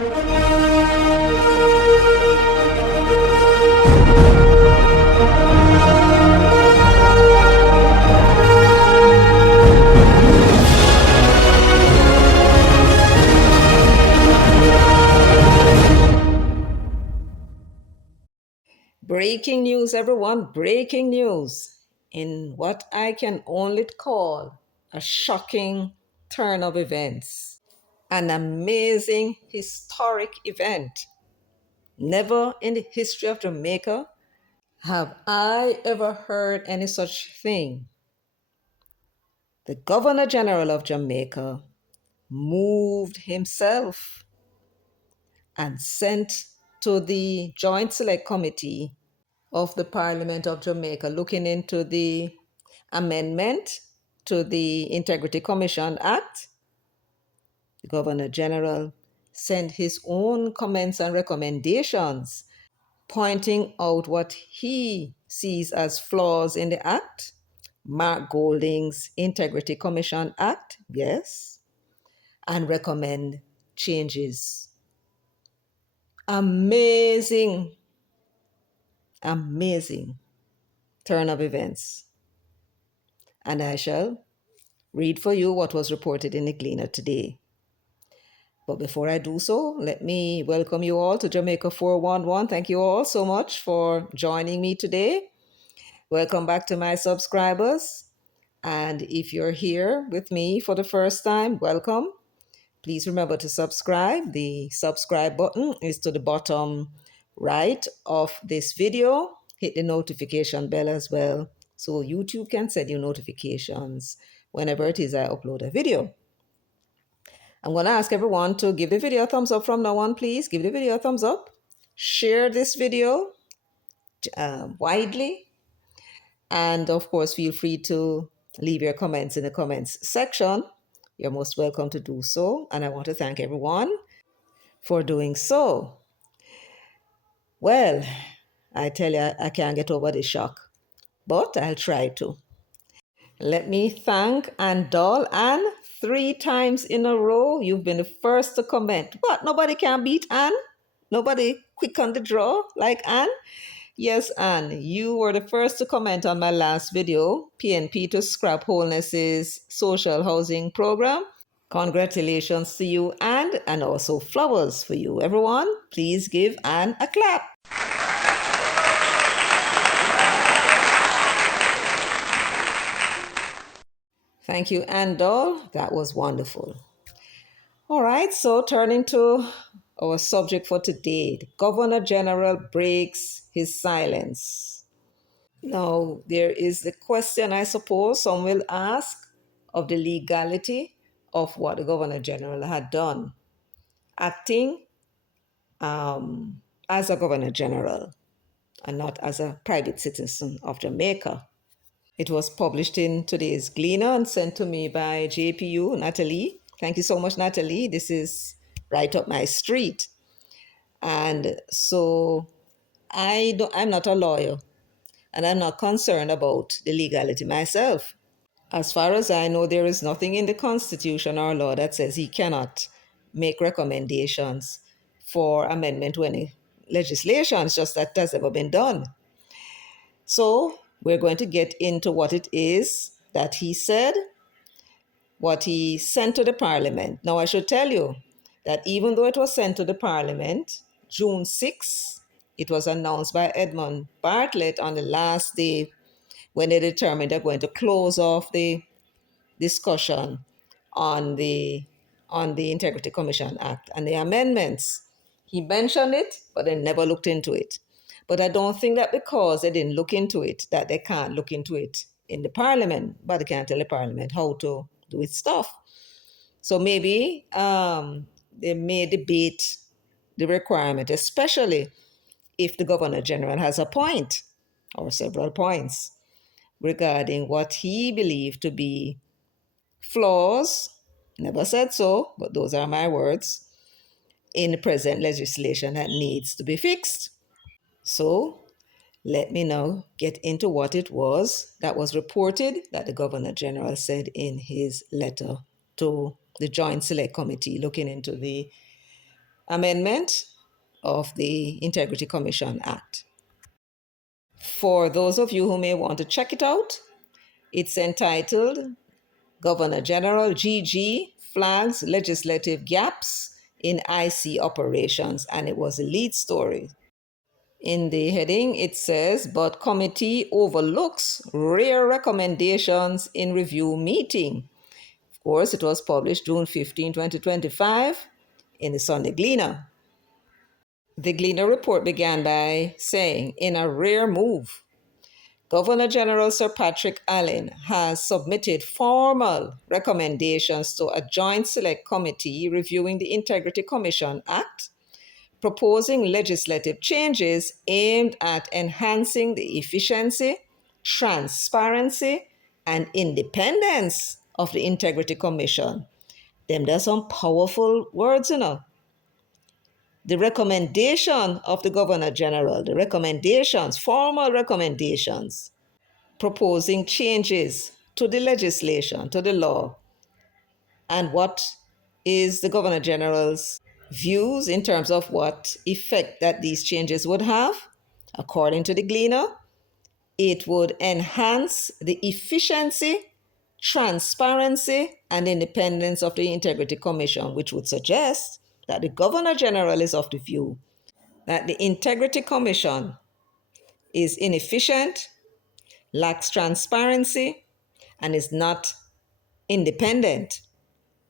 Breaking news, everyone, breaking news in what I can only call a shocking turn of events. An amazing historic event. Never in the history of Jamaica have I ever heard any such thing. The Governor General of Jamaica moved himself and sent to the Joint Select Committee of the Parliament of Jamaica looking into the amendment to the Integrity Commission Act. The Governor General sent his own comments and recommendations, pointing out what he sees as flaws in the Act. Mark Golding's Integrity Commission Act, yes, and recommend changes. Amazing, amazing turn of events. And I shall read for you what was reported in the Gleaner today. But before I do so, let me welcome you all to Jamaica 411. Thank you all so much for joining me today. Welcome back to my subscribers. And if you're here with me for the first time, welcome. Please remember to subscribe. The subscribe button is to the bottom right of this video. Hit the notification bell as well, so YouTube can send you notifications whenever it is I upload a video. I'm going to ask everyone to give the video a thumbs up from now on, please. Give the video a thumbs up. Share this video widely. And of course, feel free to leave your comments in the comments section. You're most welcome to do so. And I want to thank everyone for doing so. Well, I tell you, I can't get over the shock, but I'll try to. Let me thank Ann Doll. Ann, 3 times in a row, you've been the first to comment. What? Nobody can beat Ann? Nobody quick on the draw like Ann? Yes, Ann, you were the first to comment on my last video, PNP to Scrap Wholeness's social housing program. Congratulations to you, and also flowers for you. Everyone, please give Ann a clap. Thank you, Ann Doll. That was wonderful. All right, so turning to our subject for today, the Governor General breaks his silence. Now, there is the question, I suppose, some will ask of the legality of what the Governor General had done, acting as a Governor General and not as a private citizen of Jamaica. It was published in today's Gleaner and sent to me by JPU, Natalie. Thank you so much, Natalie. This is right up my street. And so I'm not a lawyer, and I'm not concerned about the legality myself. As far as I know, there is nothing in the Constitution or law that says he cannot make recommendations for amendment to any legislation. It's just that has never been done. So we're going to get into what it is that he said, what he sent to the Parliament. Now, I should tell you that even though it was sent to the Parliament, June 6, it was announced by Edmund Bartlett on the last day when they determined they're going to close off the discussion on the Integrity Commission Act and the amendments. He mentioned it, but they never looked into it. But I don't think that because they didn't look into it, that they can't look into it in the Parliament, but they can't tell the Parliament how to do its stuff. So maybe they may debate the requirement, especially if the Governor General has a point or several points regarding what he believed to be flaws, never said so, but those are my words, in the present legislation that needs to be fixed. So let me now get into what it was that was reported that the Governor General said in his letter to the Joint Select Committee looking into the amendment of the Integrity Commission Act. For those of you who may want to check it out, it's entitled Governor General GG Flags Legislative Gaps in IC Operations, and it was a lead story. In the heading, it says, but committee overlooks rare recommendations in review meeting. Of course, it was published June 15, 2025 in the Sunday Gleaner. The Gleaner report began by saying, in a rare move, Governor General Sir Patrick Allen has submitted formal recommendations to a joint select committee reviewing the Integrity Commission Act, proposing legislative changes aimed at enhancing the efficiency, transparency, and independence of the Integrity Commission. Them there's some powerful words, The recommendation of the Governor General, the recommendations, formal recommendations, proposing changes to the legislation, to the law, and what is the Governor General's views in terms of what effect that these changes would have. According to the Gleaner, it would enhance the efficiency, transparency, and independence of the Integrity Commission, which would suggest that the Governor General is of the view that the Integrity Commission is inefficient, lacks transparency, and is not independent.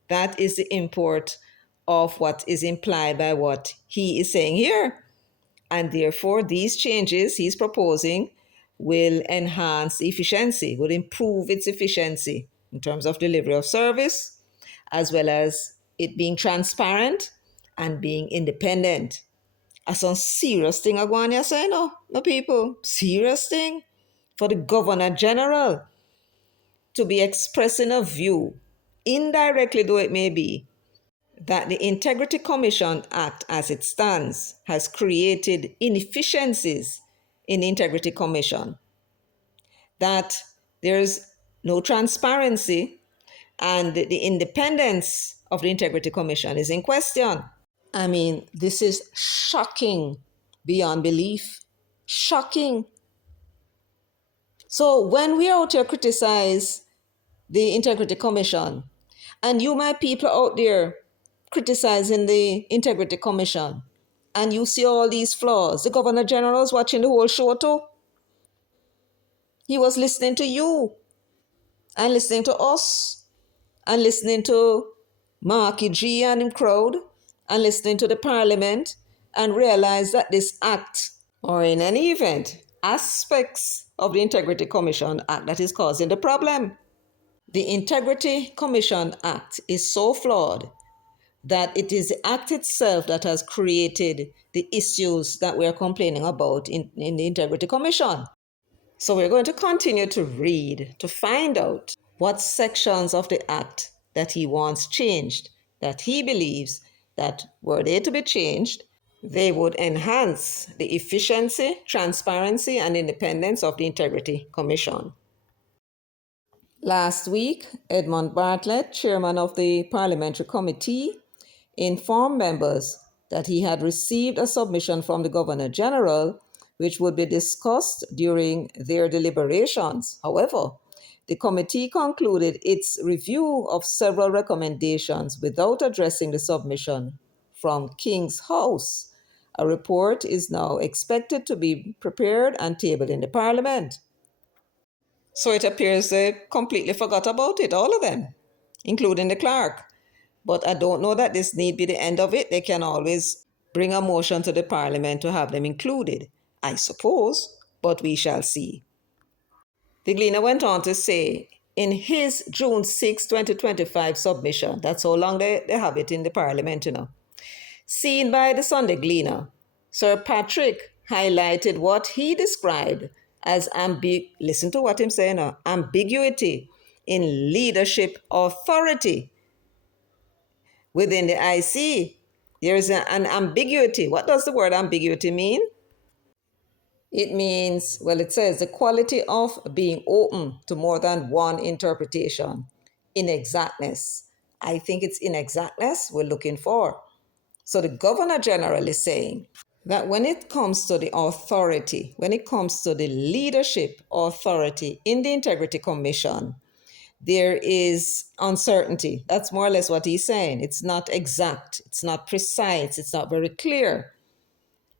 That is the import of what is implied by what he is saying here. And therefore, these changes he's proposing will enhance efficiency, will improve its efficiency in terms of delivery of service, as well as it being transparent and being independent. That's some serious thing I want to say, no people. Serious thing for the Governor General to be expressing a view, indirectly though it may be, that the Integrity Commission Act as it stands has created inefficiencies in the Integrity Commission, that there's no transparency and the independence of the Integrity Commission is in question. I mean, this is shocking beyond belief. Shocking. So when we are out here criticize the Integrity Commission, and you, my people out there, criticizing the Integrity Commission, and you see all these flaws, the Governor General was watching the whole show too. He was listening to you, and listening to us, and listening to Marky G and him crowd, and listening to the Parliament, and realized that this act, or in any event, aspects of the Integrity Commission Act that is causing the problem. The Integrity Commission Act is so flawed that it is the act itself that has created the issues that we're complaining about in the Integrity Commission. So we're going to continue to read to find out what sections of the act that he wants changed, that he believes that were they to be changed, they would enhance the efficiency, transparency, and independence of the Integrity Commission. Last week, Edmund Bartlett, chairman of the Parliamentary Committee, informed members that he had received a submission from the Governor General which would be discussed during their deliberations. However, the committee concluded its review of several recommendations without addressing the submission from King's House. A report is now expected to be prepared and tabled in the Parliament. So it appears they completely forgot about it, all of them, including the clerk. But I don't know that this need be the end of it. They can always bring a motion to the Parliament to have them included, I suppose, but we shall see. The Gleaner went on to say, in his June 6, 2025 submission, that's how long they have it in the Parliament, seen by the Sunday Gleaner, Sir Patrick highlighted what he described as listen to what I'm saying now, ambiguity in leadership authority within the IC. There is an ambiguity. What does the word ambiguity mean? It means, well, it says the quality of being open to more than one interpretation. Inexactness. I think it's inexactness we're looking for. So the Governor General is saying that when it comes to the authority, when it comes to the leadership authority in the Integrity Commission, there is uncertainty. That's more or less what he's saying. It's not exact, it's not precise, it's not very clear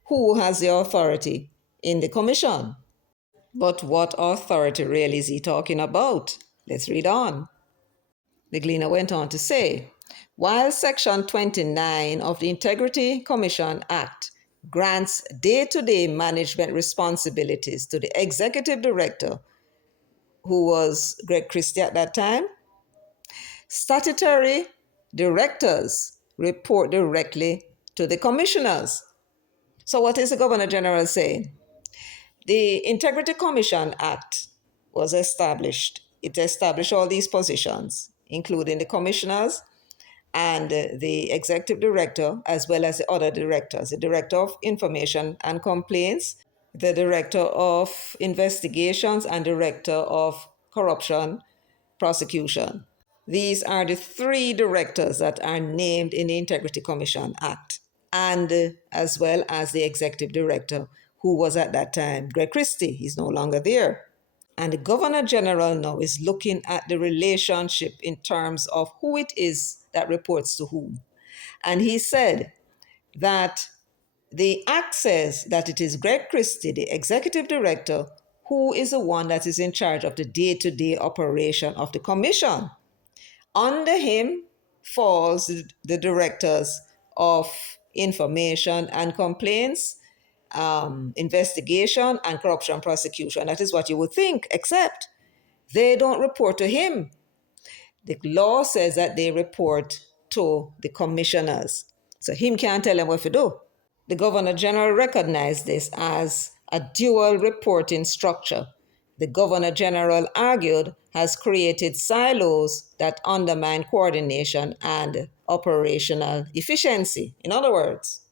who has the authority in the commission. But what authority really is he talking about? Let's read on. The Gleaner went on to say, while Section 29 of the Integrity Commission Act grants day-to-day management responsibilities to the executive director, who was Greg Christie at that time, statutory directors report directly to the commissioners. So what is the Governor General saying? The Integrity Commission Act was established. It established all these positions, including the commissioners and the executive director, as well as the other directors, the director of information and complaints, the director of investigations, and director of corruption prosecution. These are the three directors that are named in the Integrity Commission Act, and as well as the executive director, who was at that time Greg Christie. He's no longer there. And the Governor General now is looking at the relationship in terms of who it is that reports to whom. And he said that the Act says that it is Greg Christie, the executive director, who is the one that is in charge of the day-to-day operation of the commission. Under him falls the directors of information and complaints, investigation, and corruption prosecution. That is what you would think, except they don't report to him. The law says that they report to the commissioners. So him can't tell them what to do. The Governor General recognized this as a dual reporting structure. The Governor General argued has created silos that undermine coordination and operational efficiency. In other words,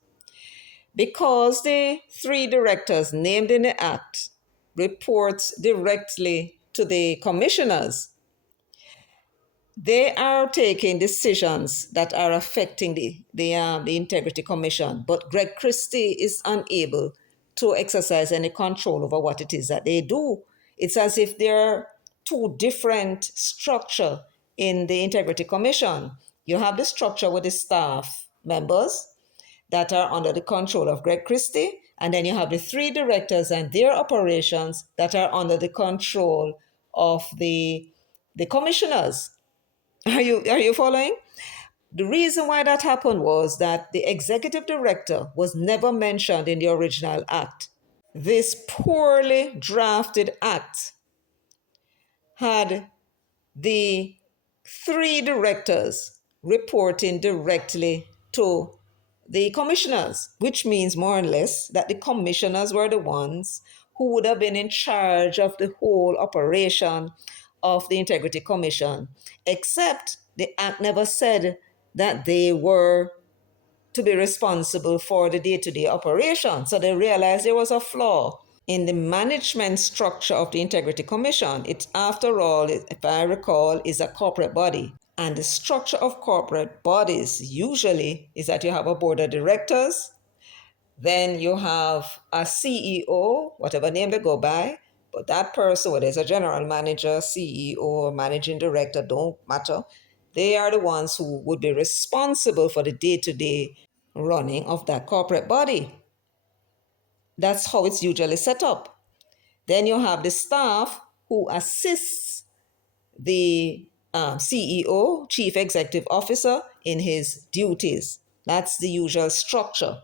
because the three directors named in the Act reports directly to the commissioners, they are taking decisions that are affecting the Integrity Commission, but Greg Christie is unable to exercise any control over what it is that they do. It's as if there are two different structures in the Integrity Commission. You have the structure with the staff members that are under the control of Greg Christie, and then you have the three directors and their operations that are under the control of the commissioners. Are you following? The reason why that happened was that the executive director was never mentioned in the original act. This poorly drafted act had the three directors reporting directly to the commissioners, which means more or less that the commissioners were the ones who would have been in charge of the whole operation of the Integrity Commission, except the Act never said that they were to be responsible for the day-to-day operation. So they realized there was a flaw in the management structure of the Integrity Commission. It, after all, if I recall, is a corporate body. And the structure of corporate bodies usually is that you have a board of directors, then you have a CEO, whatever name they go by, but that person, whether it's a general manager, CEO, or managing director, don't matter. They are the ones who would be responsible for the day-to-day running of that corporate body. That's how it's usually set up. Then you have the staff who assists the CEO, Chief Executive Officer, in his duties. That's the usual structure.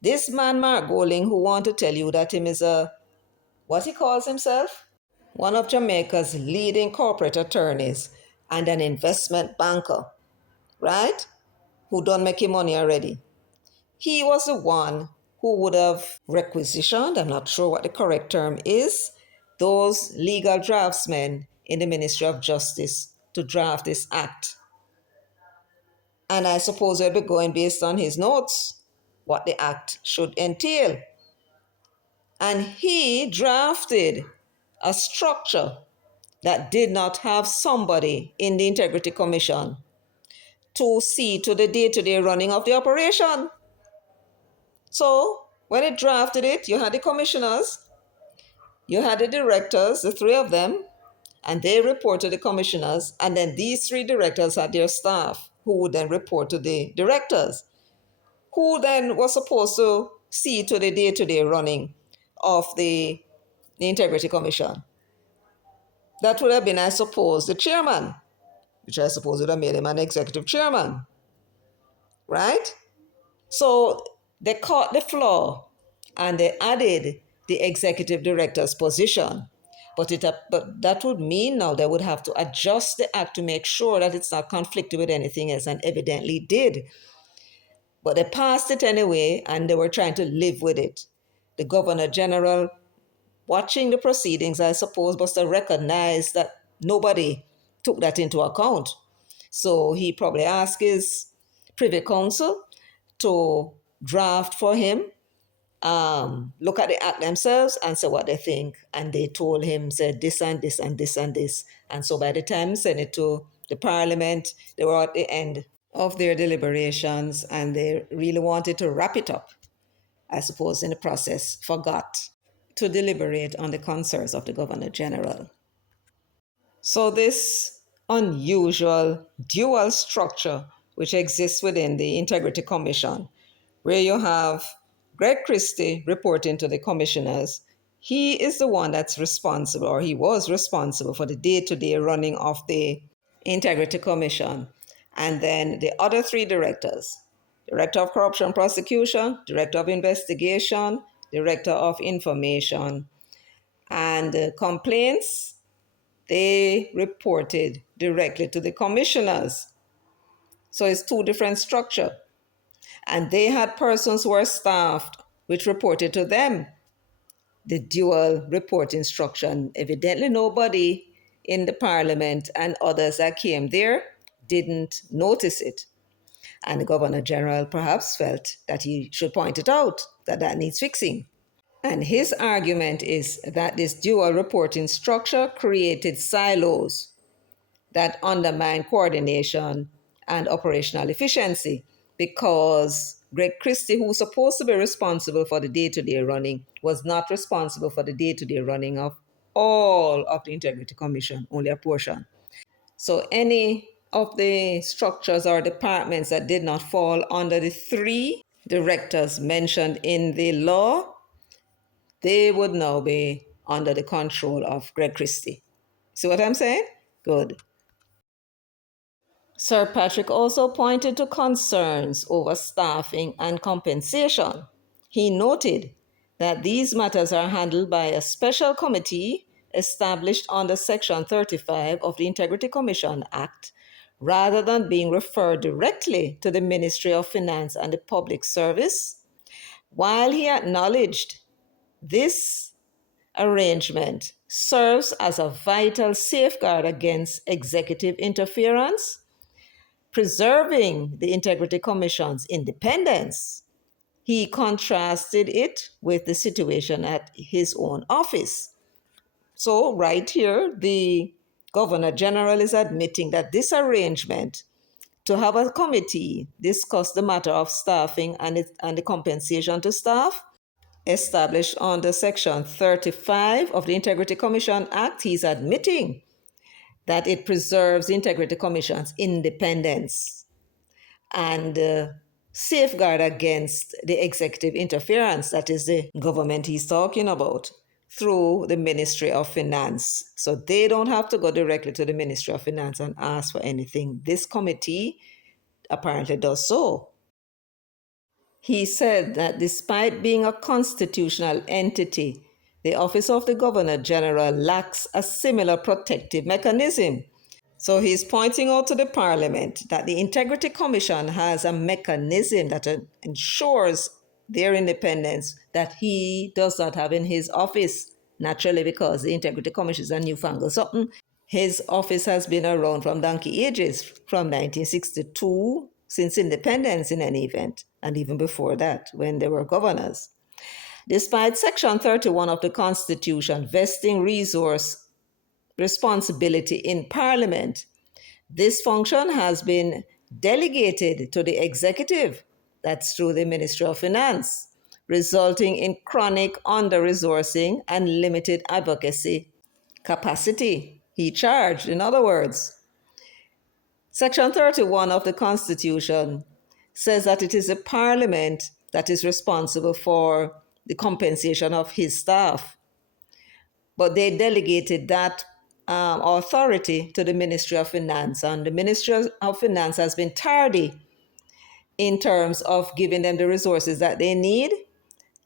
This man, Mark Goling, who want to tell you that him is what he calls himself? One of Jamaica's leading corporate attorneys and an investment banker, right? Who done making money already. He was the one who would have requisitioned, I'm not sure what the correct term is, those legal draftsmen in the Ministry of Justice to draft this act. And I suppose they'll be going based on his notes, what the act should entail. And he drafted a structure that did not have somebody in the Integrity Commission to see to the day-to-day running of the operation. So when it drafted it, you had the commissioners, you had the directors, the three of them, and they report to the commissioners, and then these three directors had their staff who would then report to the directors, who then was supposed to see to the day-to-day running of the Integrity Commission. That would have been, I suppose, the chairman, which I suppose would have made him an executive chairman, right? So they caught the flaw and they added the executive director's position. But that would mean now they would have to adjust the act to make sure that it's not conflicted with anything else, and evidently did. But they passed it anyway, and they were trying to live with it. The Governor General, watching the proceedings, I suppose, must have recognized that nobody took that into account. So he probably asked his Privy Council to draft for him, look at the act themselves and say what they think. And they told him, said this and this and this and this. And so by the time he sent it to the Parliament, they were at the end of their deliberations and they really wanted to wrap it up. I suppose in the process forgot to deliberate on the concerns of the Governor General. So this unusual dual structure which exists within the Integrity Commission, where you have Greg Christie reporting to the commissioners, he is the one that's responsible, or he was responsible, for the day-to-day running of the Integrity Commission. And then the other three directors, Director of Corruption Prosecution, Director of Investigation, Director of Information, and complaints, they reported directly to the commissioners. So it's two different structures. And they had persons who were staffed, which reported to them. The dual reporting structure. And evidently nobody in the Parliament and others that came there didn't notice it. And the Governor General perhaps felt that he should point it out, that needs fixing. And his argument is that this dual reporting structure created silos that undermine coordination and operational efficiency, because Greg Christie, who's supposed to be responsible for the day-to-day running, was not responsible for the day-to-day running of all of the Integrity Commission, only a portion. So any of the structures or departments that did not fall under the three directors mentioned in the law, they would now be under the control of Greg Christie. See what I'm saying? Good. Sir Patrick also pointed to concerns over staffing and compensation. He noted that these matters are handled by a special committee established under Section 35 of the Integrity Commission Act, rather than being referred directly to the Ministry of Finance and the Public Service. While he acknowledged this arrangement serves as a vital safeguard against executive interference, preserving the Integrity Commission's independence, he contrasted it with the situation at his own office. So right here, the Governor General is admitting that this arrangement to have a committee discuss the matter of staffing and the compensation to staff, established under Section 35 of the Integrity Commission Act, he's admitting that it preserves the Integrity Commission's independence and safeguard against the executive interference, that is the government he's talking about, through the Ministry of Finance. So they don't have to go directly to the Ministry of Finance and ask for anything. This committee apparently does so. He said that despite being a constitutional entity, the Office of the Governor General lacks a similar protective mechanism. So he's pointing out to the Parliament that the Integrity Commission has a mechanism that ensures their independence that he does not have in his office, naturally, because the Integrity Commission is a newfangled something. His office has been around from donkey ages, from 1962, since independence in any event, and even before that, when they were governors. Despite Section 31 of the Constitution vesting resource responsibility in Parliament, this function has been delegated to the executive, that's through the Ministry of Finance, resulting in chronic under-resourcing and limited advocacy capacity. He charged, in other words. Section 31 of the Constitution says that it is the Parliament that is responsible for the compensation of his staff. But they delegated that authority to the Ministry of Finance, and the Ministry of Finance has been tardy in terms of giving them the resources that they need.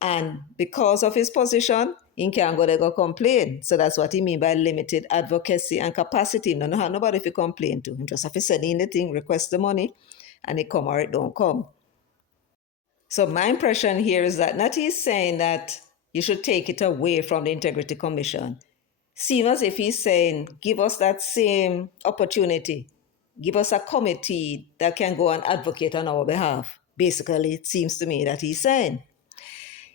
And because of his position, he can't go there go complain. So that's what he mean by limited advocacy and capacity. No, no, nobody if you complain to him. Just have to send in the thing, request the money, and it come or it don't come. So my impression here is that not he's saying that you should take it away from the Integrity Commission. Seems as if he's saying, give us that same opportunity. Give us a committee that can go and advocate on our behalf. Basically, it seems to me that he's saying.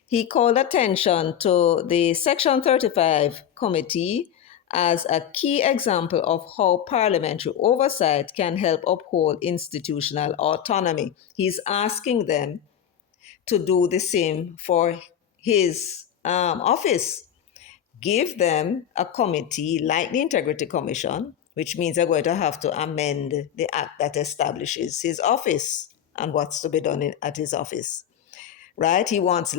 He called attention to the Section 35 committee as a key example of how parliamentary oversight can help uphold institutional autonomy. He's asking them to do the same for his office. Give them a committee like the Integrity Commission, which means they're going to have to amend the act that establishes his office and what's to be done at his office. Right? He wants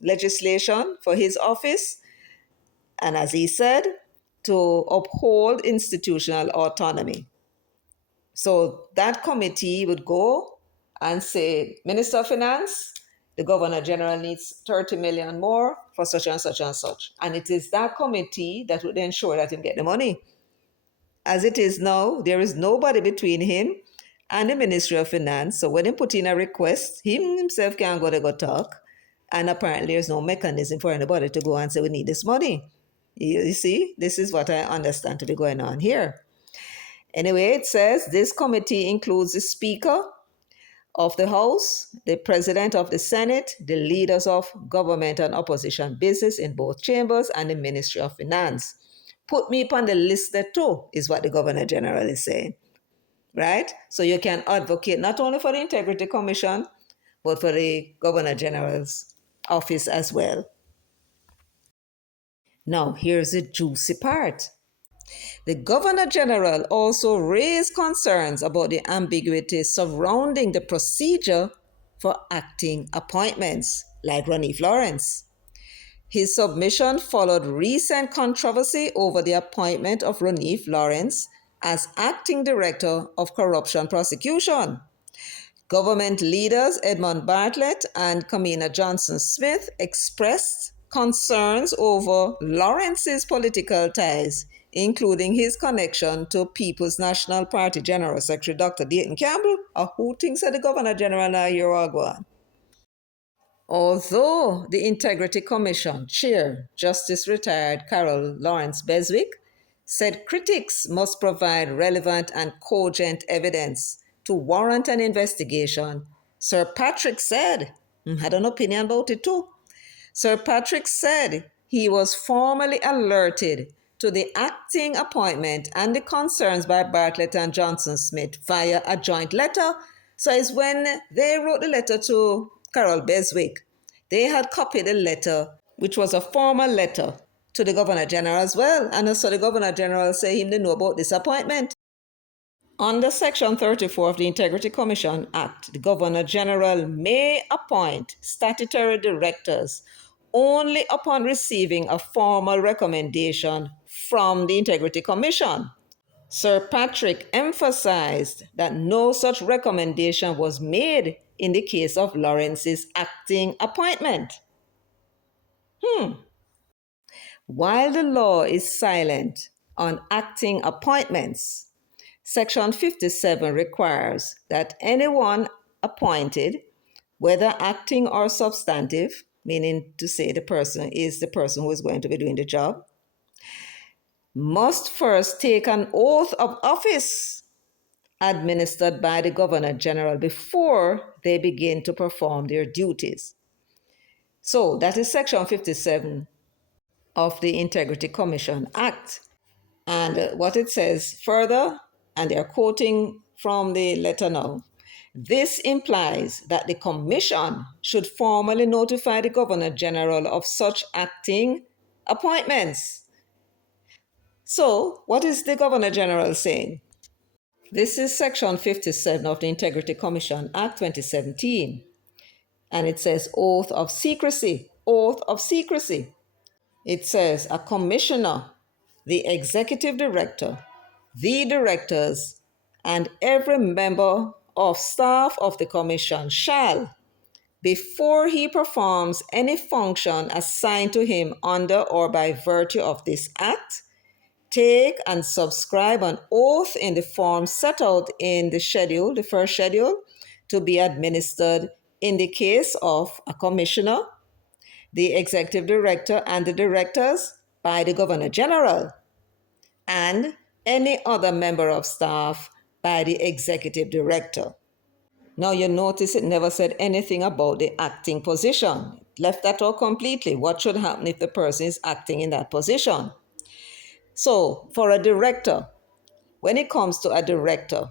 legislation for his office, and as he said, to uphold institutional autonomy. So that committee would go and say, Minister of Finance, the Governor General needs 30 million more for such and such and such. And it is that committee that would ensure that he get the money. As it is now, there is nobody between him and the Ministry of Finance. So when he put in a request, him himself can't go to go talk. And apparently there's no mechanism for anybody to go and say, we need this money. You see, this is what I understand to be going on here. Anyway, it says this committee includes the Speaker of the House, the President of the Senate, the leaders of government and opposition business in both chambers, and the Ministry of Finance. Put me upon the list there too, is what the Governor General is saying. Right? So you can advocate not only for the Integrity Commission, but for the Governor General's office as well. Now, here's the juicy part. The Governor General also raised concerns about the ambiguity surrounding the procedure for acting appointments, like Ranif Lawrence. His submission followed recent controversy over the appointment of Ranif Lawrence as acting director of corruption prosecution. Government leaders Edmund Bartlett and Kamina Johnson-Smith expressed concerns over Lawrence's political ties, including his connection to People's National Party General Secretary Dr. Dayton Campbell, who thinks that the Governor General now here are going. Although the Integrity Commission Chair, Justice Retired Carol Lawrence Beswick, said critics must provide relevant and cogent evidence to warrant an investigation, Sir Patrick said, had an opinion about it too. Sir Patrick said he was formally alerted to the acting appointment and the concerns by Bartlett and Johnson-Smith via a joint letter. So it's when they wrote the letter to Carol Beswick, they had copied the letter, which was a formal letter to the Governor General as well. And so the Governor General said him to know about this appointment. Under Section 34 of the Integrity Commission Act, the Governor General may appoint statutory directors only upon receiving a formal recommendation from the Integrity Commission. Sir Patrick emphasized that no such recommendation was made in the case of Lawrence's acting appointment. While the law is silent on acting appointments, Section 57 requires that anyone appointed, whether acting or substantive, meaning to say the person is the person who is going to be doing the job, must first take an oath of office administered by the Governor General before they begin to perform their duties. So that is Section 57 of the Integrity Commission Act. And what it says further and they're quoting from the letter now. This implies that the commission should formally notify the Governor General of such acting appointments. So, what is the Governor General saying? This is Section 57 of the Integrity Commission Act 2017. And it says oath of secrecy. Oath of secrecy. It says a commissioner, the executive director, the directors, and every member of staff of the commission shall, before he performs any function assigned to him under or by virtue of this act, take and subscribe an oath in the form set out in the schedule, the first schedule, to be administered in the case of a commissioner, the executive director, and the directors by the Governor General, and any other member of staff by the executive director. Now you notice it never said anything about the acting position. It left that out completely. What should happen if the person is acting in that position? So for a director, when it comes to a director,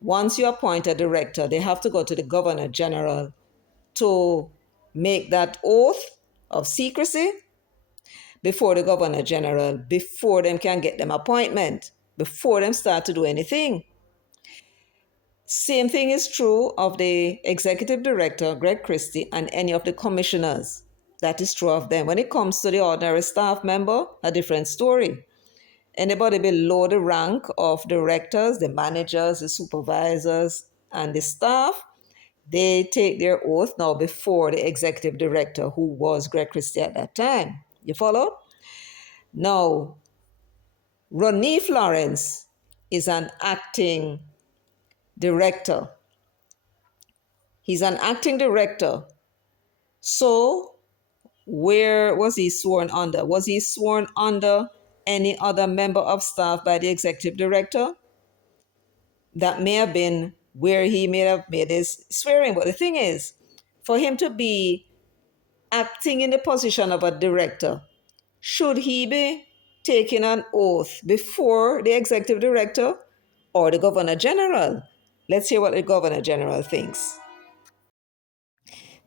once you appoint a director, they have to go to the Governor General to make that oath of secrecy before the Governor General, before them can get them appointment, before them start to do anything. Same thing is true of the Executive Director, Greg Christie, and any of the commissioners. That is true of them. When it comes to the ordinary staff member, a different story. Anybody below the rank of directors, the managers, the supervisors, and the staff, they take their oath now before the executive director, who was Greg Christie at that time. You follow? Now, Ronnie Florence is an acting director. He's an acting director. So, where was he sworn under? Was he sworn under any other member of staff by the executive director? That may have been where he may have made his swearing. But the thing is, for him to be acting in the position of a director, should he be taking an oath before the executive director or the Governor General? Let's hear what the Governor General thinks.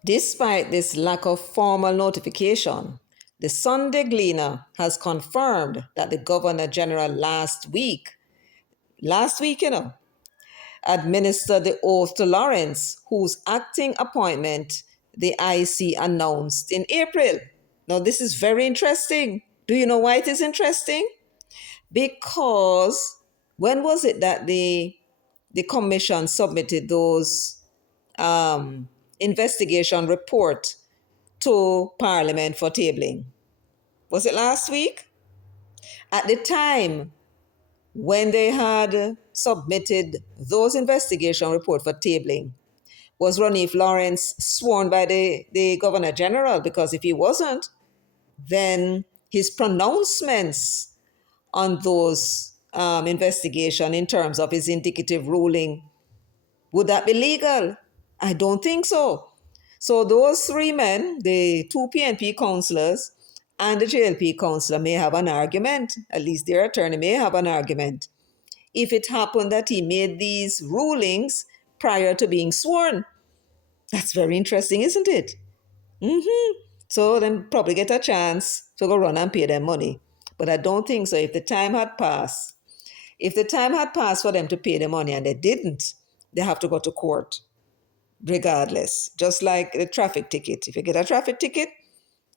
Despite this lack of formal notification, the Sunday Gleaner has confirmed that the Governor General last week, administered the oath to Lawrence, whose acting appointment the IC announced in April. Now, this is very interesting. Do you know why it is interesting? Because when was it that the commission submitted those investigation report to Parliament for tabling? Was it last week? At the time when they had submitted those investigation report for tabling, was Ronif Lawrence sworn by the Governor General? Because if he wasn't, then his pronouncements on those investigation in terms of his indicative ruling, would that be legal? I don't think so. So those three men, the two PNP councillors and the JLP councillor, may have an argument. At least their attorney may have an argument. If it happened that he made these rulings prior to being sworn, that's very interesting, isn't it? So then probably get a chance to go run and pay them money. But I don't think so. If the time had passed for them to pay the money and they didn't, they have to go to court regardless. Just like the traffic ticket. If you get a traffic ticket,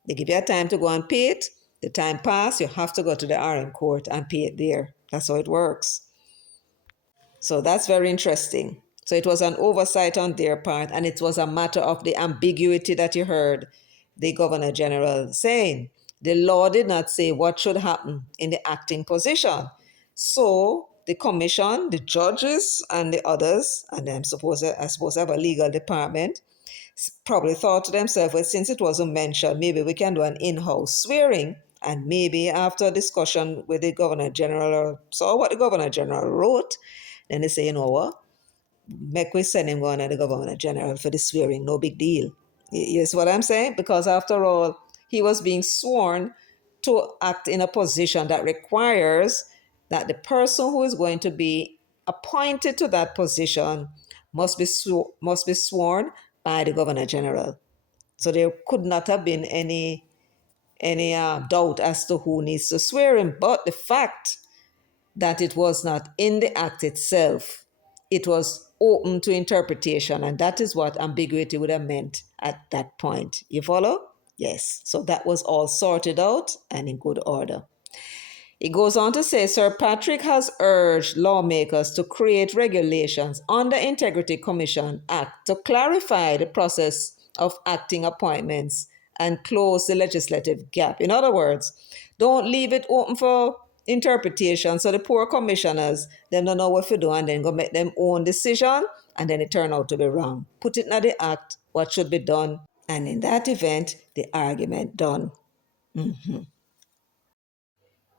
they give you a time to go and pay it. The time passed, you have to go to the RM court and pay it there. That's how it works. So that's very interesting. So it was an oversight on their part, and it was a matter of the ambiguity that you heard the Governor General saying. The law did not say what should happen in the acting position. So the commission, the judges, and the others, and I suppose I have a legal department, probably thought to themselves, well, since it wasn't mentioned, maybe we can do an in-house swearing, and maybe after a discussion with the Governor General or saw what the Governor General wrote, then they say, you know what, make we send him going to the Governor General for the swearing, no big deal. You see what I'm saying? Because after all, he was being sworn to act in a position that requires that the person who is going to be appointed to that position must be sworn by the Governor General. So there could not have been any doubt as to who needs to swear him. But the fact that it was not in the act itself, it was open to interpretation, and that is what ambiguity would have meant at that point. You follow? Yes. So that was all sorted out and in good order. It goes on to say, Sir Patrick has urged lawmakers to create regulations on the Integrity Commission Act to clarify the process of acting appointments and close the legislative gap. In other words, don't leave it open for interpretation so the poor commissioners, them don't know what to do and then go make them own decision and then it turn out to be wrong. Put it in the act, what should be done, and in that event, the argument done.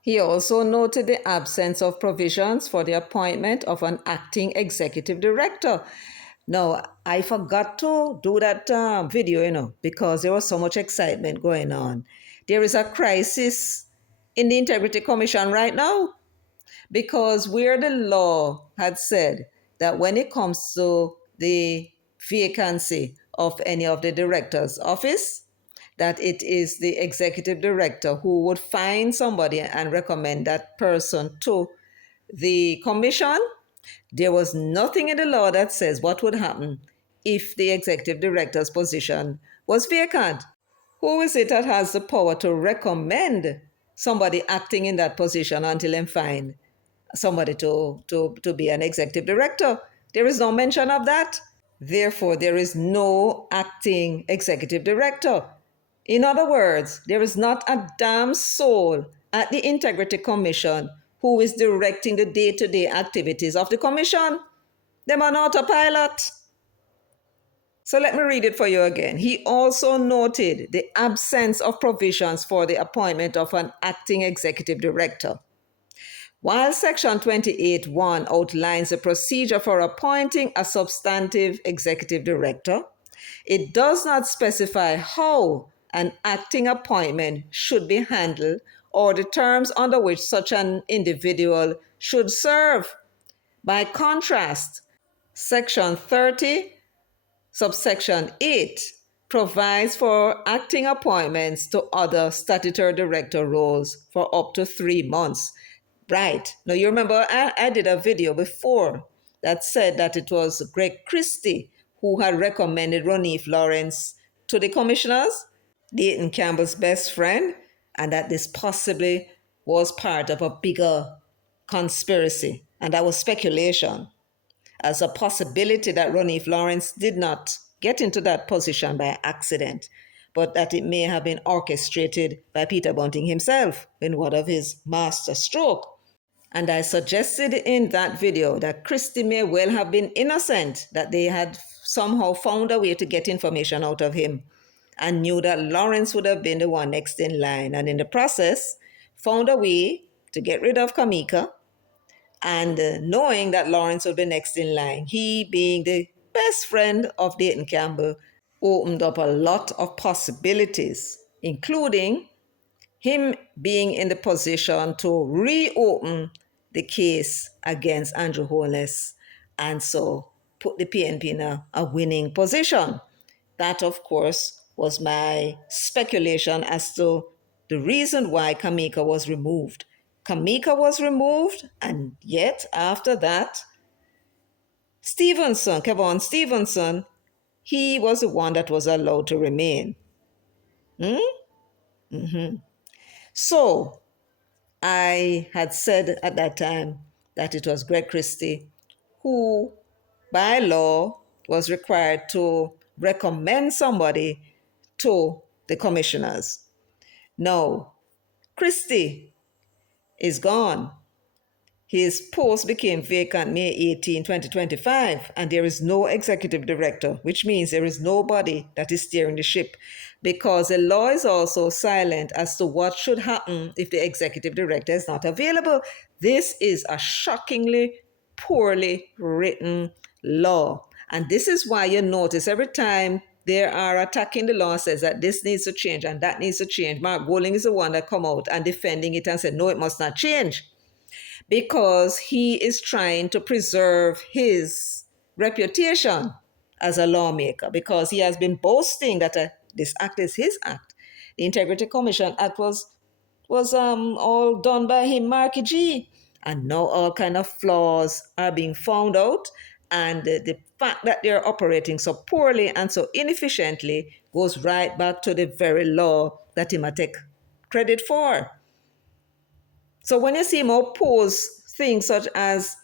He also noted the absence of provisions for the appointment of an acting executive director. Now, I forgot to do that video, because there was so much excitement going on. There is a crisis in the Integrity Commission right now because where the law had said that when it comes to the vacancy of any of the director's office, that it is the executive director who would find somebody and recommend that person to the commission. There was nothing in the law that says what would happen if the executive director's position was vacant. Who is it that has the power to recommend somebody acting in that position until they find somebody to be an executive director? There is no mention of that. Therefore, there is no acting executive director. In other words, there is not a damn soul at the Integrity Commission who is directing the day-to-day activities of the commission. Them on autopilot. So let me read it for you again. He also noted the absence of provisions for the appointment of an acting executive director. While Section 28(1) outlines a procedure for appointing a substantive executive director, it does not specify how an acting appointment should be handled or the terms under which such an individual should serve. By contrast, Section 30, subsection 8, provides for acting appointments to other statutory director roles for up to 3 months. Right. Now, you remember I did a video before that said that it was Greg Christie who had recommended Ronif Lawrence to the commissioners, Dayton Campbell's best friend, and that this possibly was part of a bigger conspiracy. And that was speculation as a possibility that Ronif Lawrence did not get into that position by accident, but that it may have been orchestrated by Peter Bunting himself in one of his master stroke. And I suggested in that video that Christie may well have been innocent, that they had somehow found a way to get information out of him and knew that Lawrence would have been the one next in line. And in the process, found a way to get rid of Kamika. And knowing that Lawrence would be next in line, he being the best friend of Dayton Campbell, opened up a lot of possibilities, including him being in the position to reopen the case against Andrew Holness and so put the PNP in a winning position. That, of course, was my speculation as to the reason why Kamika was removed. Kamika was removed, and yet after that, Kevon Stevenson, he was the one that was allowed to remain. So I had said at that time that it was Greg Christie who, by law, was required to recommend somebody to the commissioners. Now, Christie is gone. His post became vacant May 18, 2025, and there is no executive director, which means there is nobody that is steering the ship, because the law is also silent as to what should happen if the executive director is not available. This is a shockingly poorly written law. And this is why you notice every time they are attacking the law, says that this needs to change and that needs to change, Mark Golding is the one that come out and defending it and said, no, it must not change. because he is trying to preserve his reputation as a lawmaker, because he has been boasting that this act is his act. The Integrity Commission Act was all done by him, Marky G, and now all kind of flaws are being found out, and the fact that they're operating so poorly and so inefficiently goes right back to the very law that he might take credit for. So when you see him oppose things such as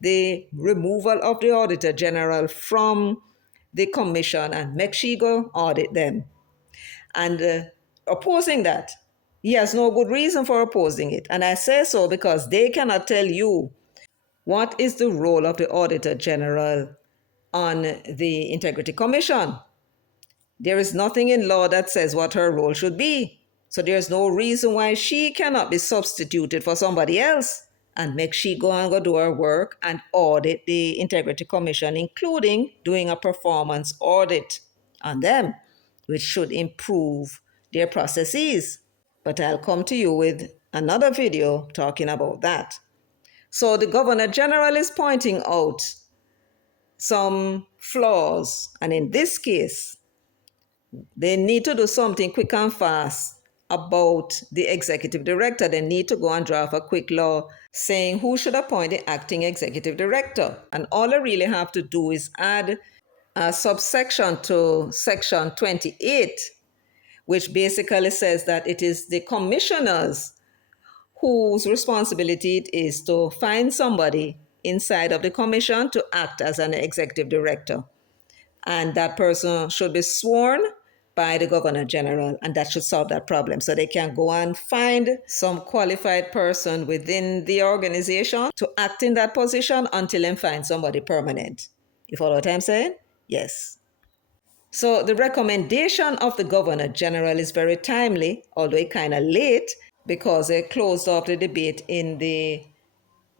the removal of the Auditor General from the commission and make she go audit them, and opposing that, he has no good reason for opposing it. And I say so because they cannot tell you what is the role of the Auditor General on the Integrity Commission. There is nothing in law that says what her role should be. So there's no reason why she cannot be substituted for somebody else and make she go and go do her work and audit the Integrity Commission, including doing a performance audit on them, which should improve their processes. But I'll come to you with another video talking about that. So the Governor General is pointing out some flaws, and in this case, they need to do something quick and fast about the executive director. They need to go and draft a quick law saying who should appoint the acting executive director. And all they really have to do is add a subsection to section 28, which basically says that it is the commissioners whose responsibility it is to find somebody inside of the commission to act as an executive director. And that person should be sworn by the Governor General, and that should solve that problem. So they can go and find some qualified person within the organization to act in that position until they find somebody permanent. You follow what I'm saying? Yes. So the recommendation of the Governor General is very timely, although kind of late, because they closed off the debate in the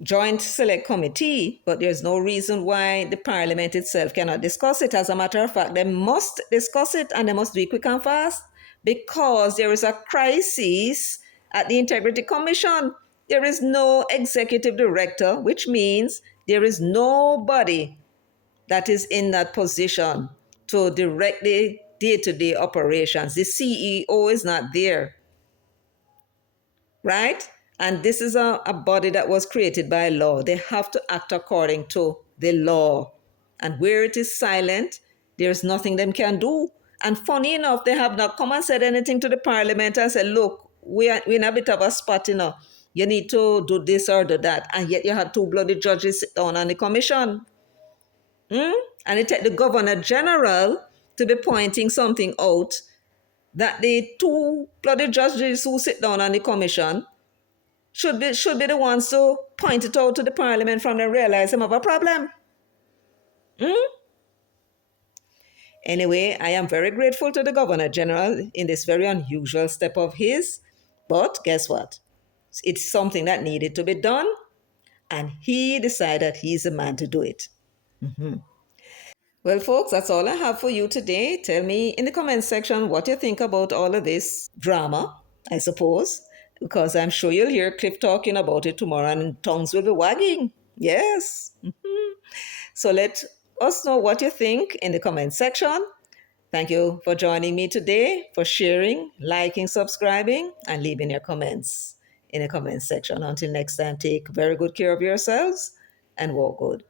Joint Select Committee, but there's no reason why the Parliament itself cannot discuss it. As a matter of fact, they must discuss it, and they must do it quick and fast, because there is a crisis at the Integrity Commission. There is no executive director, which means there is nobody that is in that position to direct the day-to-day operations. The CEO is not there, right? And this is a body that was created by law. They have to act according to the law. And where it is silent, there's nothing them can do. And funny enough, they have not come and said anything to the Parliament and said, look, we're in a bit of a spot, you need to do this or do that. And yet you had two bloody judges sit down on the commission. And it take the Governor General to be pointing something out that the two bloody judges who sit down on the commission should be the ones to point it out to the Parliament from them realize them have a problem. Anyway, I am very grateful to the Governor General in this very unusual step of his. But guess what? It's something that needed to be done, and he decided he's the man to do it. Well, folks, that's all I have for you today. Tell me in the comment section what you think about all of this drama, I suppose, because I'm sure you'll hear Cliff talking about it tomorrow and tongues will be wagging. Yes. So let us know what you think in the comment section. Thank you for joining me today, for sharing, liking, subscribing, and leaving your comments in the comment section. Until next time, take very good care of yourselves and walk good.